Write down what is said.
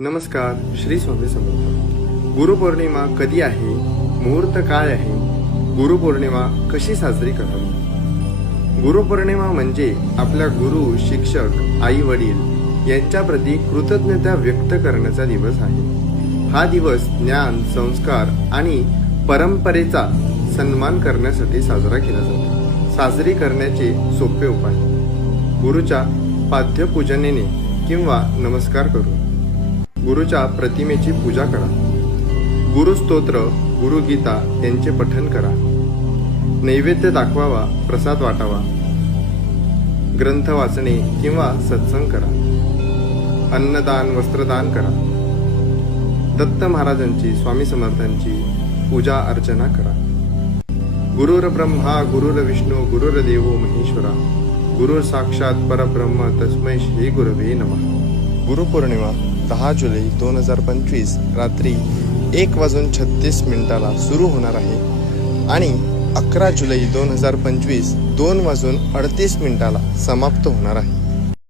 नमस्कार. श्री स्वामी समर्थ. गुरुपौर्णिमा कधी आहे? मुहूर्त काय आहे? गुरुपौर्णिमा कशी साजरी करावी? गुरुपौर्णिमा म्हणजे आपल्या गुरु, शिक्षक, आई वडील यांच्या प्रती कृतज्ञता व्यक्त करण्याचा दिवस आहे. हा दिवस ज्ञान, संस्कार आणि परंपरेचा सन्मान करण्यासाठी साजरा केला जातो. साजरी करण्याचे सोपे उपाय: गुरुच्या पाद्यपूजनेने किंवा नमस्कार करून, गुरुच्या प्रतिमेची पूजा करा, गुरुस्तोत्र, गुरुगीता यांचे पठण करा, नैवेद्य दाखवावा, प्रसाद वाटावा, ग्रंथ वाचणे किंवा सत्संग करा, अन्नदान, वस्त्रदान करा, दत्त महाराजांची, स्वामी समर्थांची पूजा अर्चना करा. गुरुर ब्रह्मा गुरुर्विष्णू गुरुर्देवो महेश्वरा, गुरुर साक्षात परब्रह्म तस्मै श्री गुरवे नमः. गुरुपौर्णिमा 10 जुलै 2025 रात्री 1:36 सुरू होणार आहे आणि 11 जुलै 2025 2:38 समाप्त होणार आहे.